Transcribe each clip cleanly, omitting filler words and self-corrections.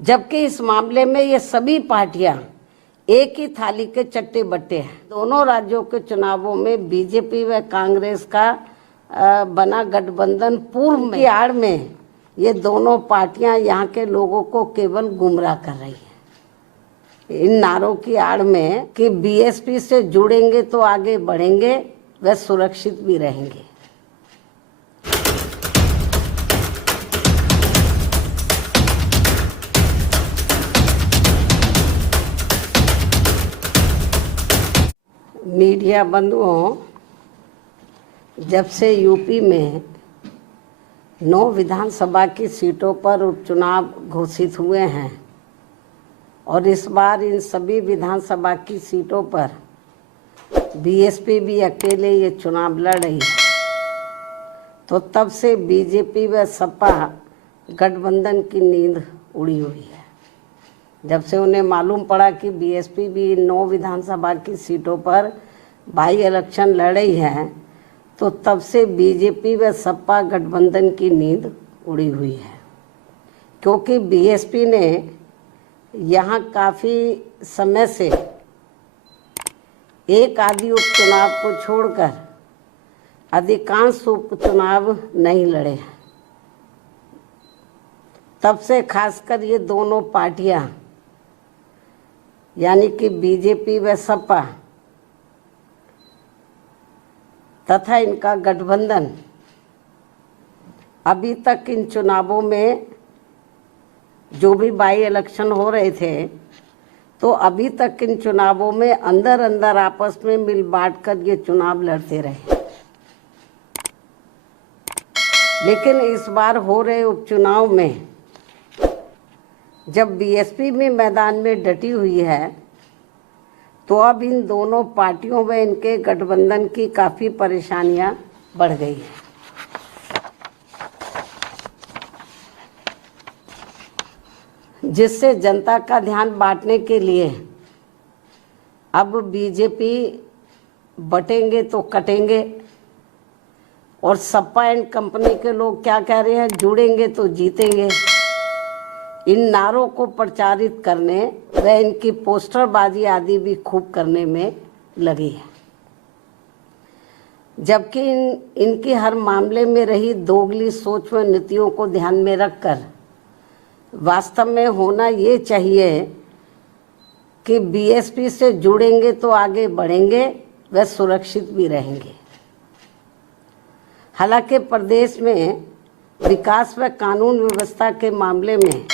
जबकि इस मामले में ये सभी पार्टियां एक ही थाली के चट्टे बट्टे हैं। दोनों राज्यों के चुनावों में बीजेपी व कांग्रेस का बना गठबंधन पूर्व में आड़ में ये दोनों पार्टियां यहाँ के लोगों को केवल गुमराह कर रही हैं। इन नारों की आड़ में कि बीएसपी से जुड़ेंगे तो आगे बढ़ेंगे व सुरक्षित भी रहेंगे। मीडिया बंधुओं, जब से यूपी में 9 विधानसभा की सीटों पर उपचुनाव घोषित हुए हैं और इस बार इन सभी विधानसभा की सीटों पर बीएसपी भी अकेले ये चुनाव लड़ रही है, तो तब से बीजेपी व सपा गठबंधन की नींद उड़ी हुई है। जब से उन्हें मालूम पड़ा कि बीएसपी भी 9 विधानसभा की सीटों पर बाई इलेक्शन लड़ रही है, तो तब से बीजेपी व सपा गठबंधन की नींद उड़ी हुई है, क्योंकि बीएसपी ने यहाँ काफ़ी समय से एक आदि उपचुनाव को छोड़कर अधिकांश उपचुनाव नहीं लड़े हैं। तब से खासकर ये दोनों पार्टियां यानी कि बीजेपी व सपा तथा इनका गठबंधन अभी तक इन चुनावों में जो भी बाई इलेक्शन हो रहे थे, तो अभी तक इन चुनावों में अंदर अंदर आपस में मिल बांट कर ये चुनाव लड़ते रहे। लेकिन इस बार हो रहे उपचुनाव में जब बीएसपी में मैदान में डटी हुई है, तो अब इन दोनों पार्टियों में इनके गठबंधन की काफ़ी परेशानियां बढ़ गई हैं। जिससे जनता का ध्यान बांटने के लिए अब बीजेपी बटेंगे तो कटेंगे और सपा एंड कंपनी के लोग क्या कह रहे हैं, जुड़ेंगे तो जीतेंगे। इन नारों को प्रचारित करने व इनकी पोस्टरबाजी आदि भी खूब करने में लगी है, जबकि इनकी हर मामले में रही दोगली सोच व नीतियों को ध्यान में रखकर वास्तव में होना ये चाहिए कि बीएसपी से जुड़ेंगे तो आगे बढ़ेंगे व सुरक्षित भी रहेंगे। हालांकि प्रदेश में विकास व कानून व्यवस्था के मामले में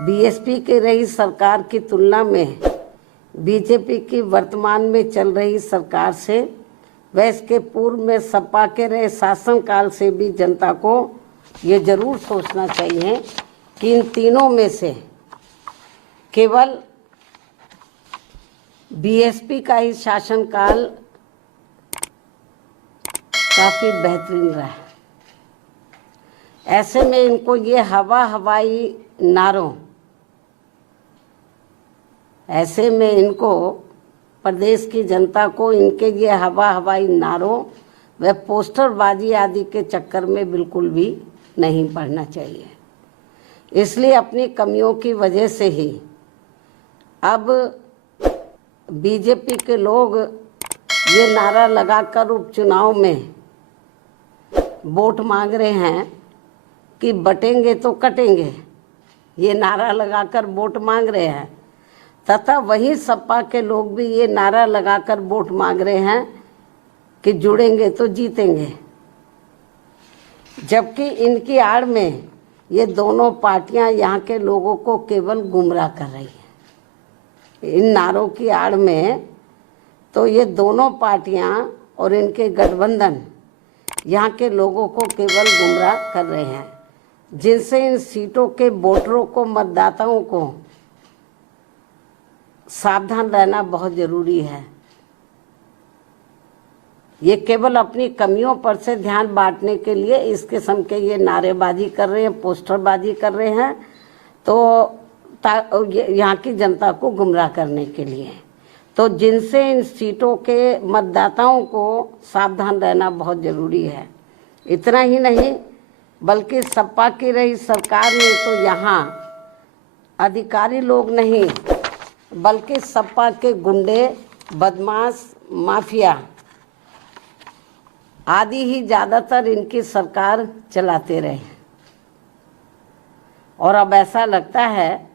बीएसपी की रही सरकार की तुलना में बीजेपी की वर्तमान में चल रही सरकार से व इसके पूर्व में सपा के रहे शासनकाल से भी जनता को ये जरूर सोचना चाहिए कि इन तीनों में से केवल बीएसपी का ही शासनकाल काफ़ी बेहतरीन रहा है। ऐसे में इनको ये हवाई नारों, ऐसे में इनको प्रदेश की जनता को इनके ये हवाई नारों व पोस्टरबाजी आदि के चक्कर में बिल्कुल भी नहीं पड़ना चाहिए। इसलिए अपनी कमियों की वजह से ही अब बीजेपी के लोग ये नारा लगाकर उपचुनाव में वोट मांग रहे हैं कि बटेंगे तो कटेंगे, ये नारा लगाकर वोट मांग रहे हैं, तथा वही सपा के लोग भी ये नारा लगाकर वोट मांग रहे हैं कि जुड़ेंगे तो जीतेंगे। जबकि इनकी आड़ में ये दोनों पार्टियां यहाँ के लोगों को केवल गुमराह कर रही हैं। इन नारों की आड़ में तो ये दोनों पार्टियां और इनके गठबंधन यहाँ के लोगों को केवल गुमराह कर रहे हैं, जिनसे इन सीटों के वोटरों को, मतदाताओं को सावधान रहना बहुत ज़रूरी है। ये केवल अपनी कमियों पर से ध्यान बांटने के लिए इस किस्म के ये नारेबाजी कर रहे हैं, पोस्टरबाजी कर रहे हैं, तो यहाँ की जनता को गुमराह करने के लिए। तो जिनसे इन सीटों के मतदाताओं को सावधान रहना बहुत ज़रूरी है। इतना ही नहीं बल्कि सपा की रही सरकार ने तो यहाँ अधिकारी लोग नहीं बल्कि सपा के गुंडे, बदमाश, माफिया आदि ही ज़्यादातर इनकी सरकार चलाते रहे। और अब ऐसा लगता है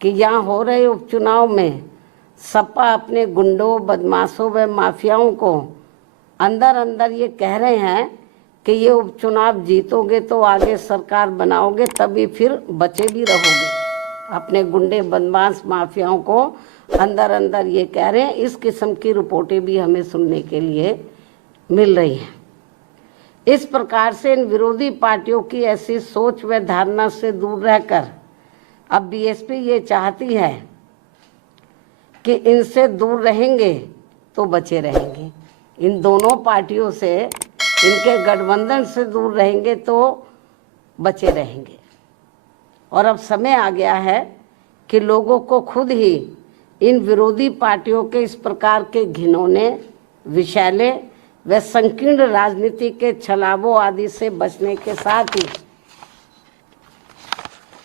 कि यहाँ हो रहे उपचुनाव में सपा अपने गुंडों, बदमाशों व माफियाओं को अंदर अंदर ये कह रहे हैं कि ये उपचुनाव जीतोगे तो आगे सरकार बनाओगे, तभी फिर बचे भी रहोगे। अपने गुंडे, बदमाश, माफियाओं को अंदर अंदर ये कह रहे हैं। इस किस्म की रिपोर्टें भी हमें सुनने के लिए मिल रही हैं। इस प्रकार से इन विरोधी पार्टियों की ऐसी सोच व धारणा से दूर रहकर अब बीएसपी ये चाहती है कि इनसे दूर रहेंगे तो बचे रहेंगे, इन दोनों पार्टियों से, इनके गठबंधन से दूर रहेंगे तो बचे रहेंगे। और अब समय आ गया है कि लोगों को खुद ही इन विरोधी पार्टियों के इस प्रकार के घिनौने, विषैले व संकीर्ण राजनीति के छलावों आदि से बचने के साथ ही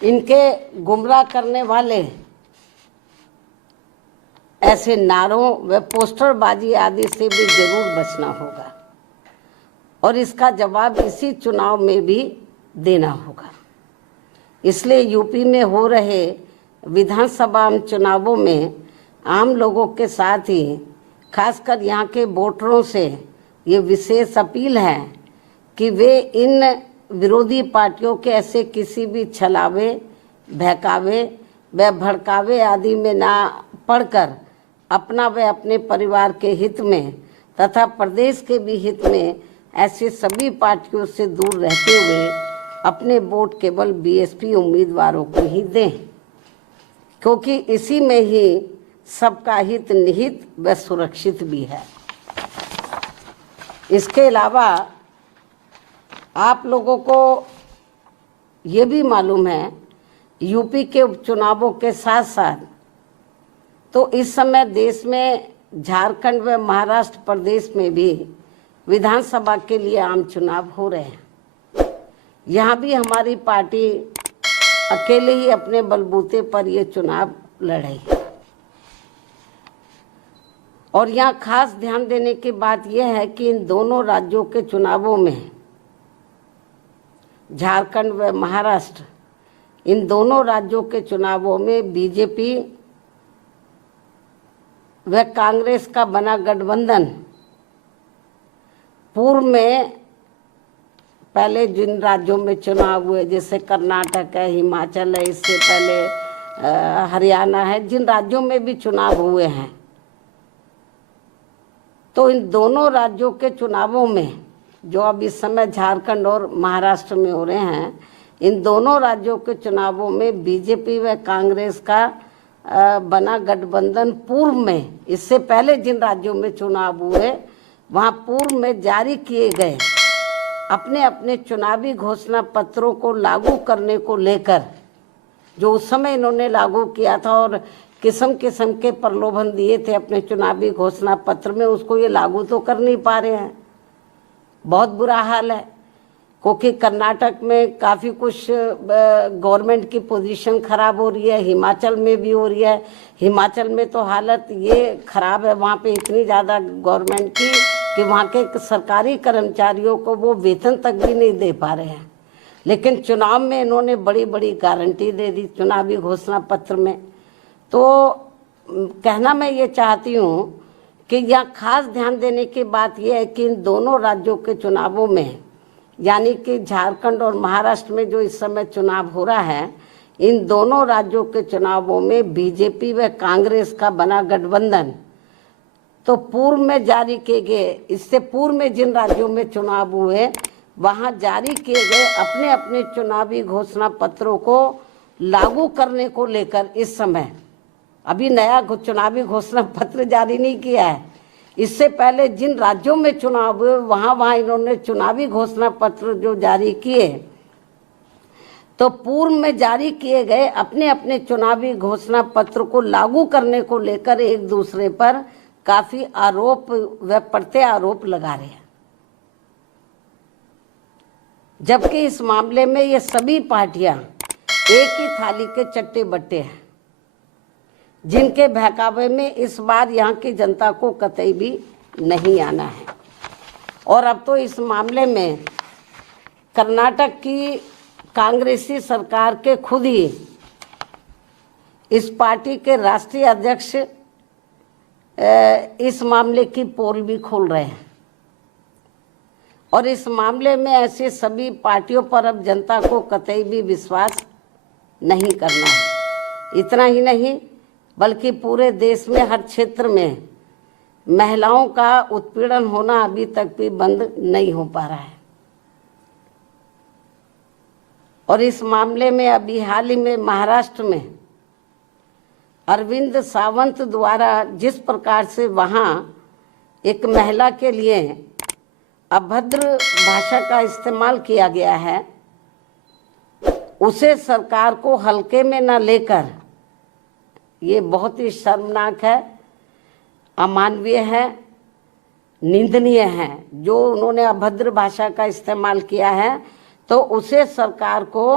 इनके गुमराह करने वाले ऐसे नारों व पोस्टरबाजी आदि से भी जरूर बचना होगा और इसका जवाब इसी चुनाव में भी देना होगा। इसलिए यूपी में हो रहे विधानसभा चुनावों में आम लोगों के साथ ही खासकर यहाँ के वोटरों से ये विशेष अपील है कि वे इन विरोधी पार्टियों के ऐसे किसी भी छलावे, बहकावे व भड़कावे आदि में ना पड़कर अपना व अपने परिवार के हित में तथा प्रदेश के भी हित में ऐसे सभी पार्टियों से दूर रहते हुए अपने वोट केवल बीएसपी उम्मीदवारों को ही दें, क्योंकि इसी में ही सबका हित निहित व सुरक्षित भी है। इसके अलावा आप लोगों को ये भी मालूम है, यूपी के उपचुनावों के साथ साथ तो इस समय देश में झारखंड व महाराष्ट्र प्रदेश में भी विधानसभा के लिए आम चुनाव हो रहे हैं। यहाँ भी हमारी पार्टी अकेले ही अपने बलबूते पर ये चुनाव लड़ेगी। और यहाँ खास ध्यान देने की बात यह है कि इन दोनों राज्यों के चुनावों में, झारखंड व महाराष्ट्र, इन दोनों राज्यों के चुनावों में बीजेपी व कांग्रेस का बना गठबंधन पूर्व में पहले जिन राज्यों में चुनाव हुए जैसे कर्नाटक है, हिमाचल है, इससे पहले हरियाणा है, जिन राज्यों में भी चुनाव हुए हैं, तो इन दोनों राज्यों के चुनावों में जो अब इस समय झारखंड और महाराष्ट्र में हो रहे हैं, इन दोनों राज्यों के चुनावों में बीजेपी व कांग्रेस का बना गठबंधन पूर्व में, इससे पहले जिन राज्यों में चुनाव हुए वहाँ पूर्व में जारी किए गए अपने अपने चुनावी घोषणा पत्रों को लागू करने को लेकर, जो उस समय इन्होंने लागू किया था और किस्म किस्म के प्रलोभन दिए थे अपने चुनावी घोषणा पत्र में, उसको ये लागू तो कर नहीं पा रहे हैं। बहुत बुरा हाल है, क्योंकि कर्नाटक में काफ़ी कुछ गवर्नमेंट की पोजीशन खराब हो रही है, हिमाचल में भी हो रही है। हिमाचल में तो हालत ये खराब है वहाँ पे इतनी ज़्यादा गवर्नमेंट की कि वहाँ के सरकारी कर्मचारियों को वो वेतन तक भी नहीं दे पा रहे हैं। लेकिन चुनाव में इन्होंने बड़ी बड़ी गारंटी दे दी चुनावी घोषणा पत्र में। तो कहना मैं ये चाहती हूँ कि यहाँ खास ध्यान देने की बात यह है कि इन दोनों राज्यों के चुनावों में, यानी कि झारखंड और महाराष्ट्र में जो इस समय चुनाव हो रहा है, इन दोनों राज्यों के चुनावों में बीजेपी व कांग्रेस का बना गठबंधन तो पूर्व में जारी किए गए, इससे पूर्व में जिन राज्यों में चुनाव हुए वहाँ जारी किए गए अपने अपने चुनावी घोषणा पत्रों को लागू करने को लेकर इस समय अभी नया चुनावी घोषणा पत्र जारी नहीं किया है। इससे पहले जिन राज्यों में चुनाव हुए वहाँ इन्होंने चुनावी घोषणा पत्र जो जारी किए, तो पूर्व में जारी किए गए अपने अपने चुनावी घोषणा पत्र को लागू करने को लेकर एक दूसरे पर काफी आरोप व प्रत्यारोप लगा रहे हैं। जबकि इस मामले में ये सभी पार्टियां एक ही थाली के चट्टे बट्टे हैं, जिनके बहकावे में इस बार यहाँ की जनता को कतई भी नहीं आना है। और अब तो इस मामले में कर्नाटक की कांग्रेसी सरकार के खुद ही इस पार्टी के राष्ट्रीय अध्यक्ष इस मामले की पोल भी खोल रहे हैं। और इस मामले में ऐसे सभी पार्टियों पर अब जनता को कतई भी विश्वास नहीं करना है। इतना ही नहीं, बल्कि पूरे देश में हर क्षेत्र में महिलाओं का उत्पीड़न होना अभी तक भी बंद नहीं हो पा रहा है। और इस मामले में अभी हाल ही में महाराष्ट्र में अरविंद सावंत द्वारा जिस प्रकार से वहाँ एक महिला के लिए अभद्र भाषा का इस्तेमाल किया गया है, उसे सरकार को हल्के में न लेकर ये बहुत ही शर्मनाक है, अमानवीय है, निंदनीय है। जो उन्होंने अभद्र भाषा का इस्तेमाल किया है, तो उसे सरकार को,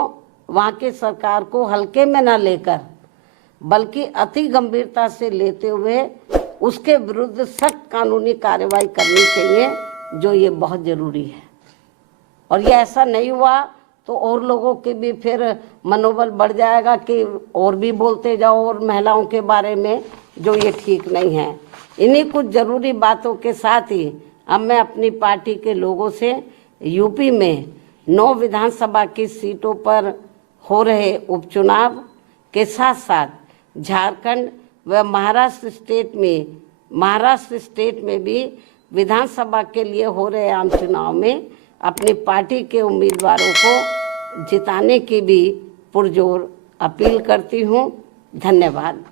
वहाँ की सरकार को हल्के में न लेकर बल्कि अति गंभीरता से लेते हुए उसके विरुद्ध सख्त कानूनी कार्रवाई करनी चाहिए, जो ये बहुत ज़रूरी है। और ये ऐसा नहीं हुआ तो और लोगों के भी फिर मनोबल बढ़ जाएगा कि और भी बोलते जाओ और महिलाओं के बारे में, जो ये ठीक नहीं है। इन्हीं कुछ ज़रूरी बातों के साथ ही अब मैं अपनी पार्टी के लोगों से यूपी में 9 विधानसभा की सीटों पर हो रहे उपचुनाव के साथ साथ झारखंड व महाराष्ट्र स्टेट में भी विधानसभा के लिए हो रहे आम चुनाव में अपनी पार्टी के उम्मीदवारों को जिताने की भी पुरजोर अपील करती हूँ। धन्यवाद।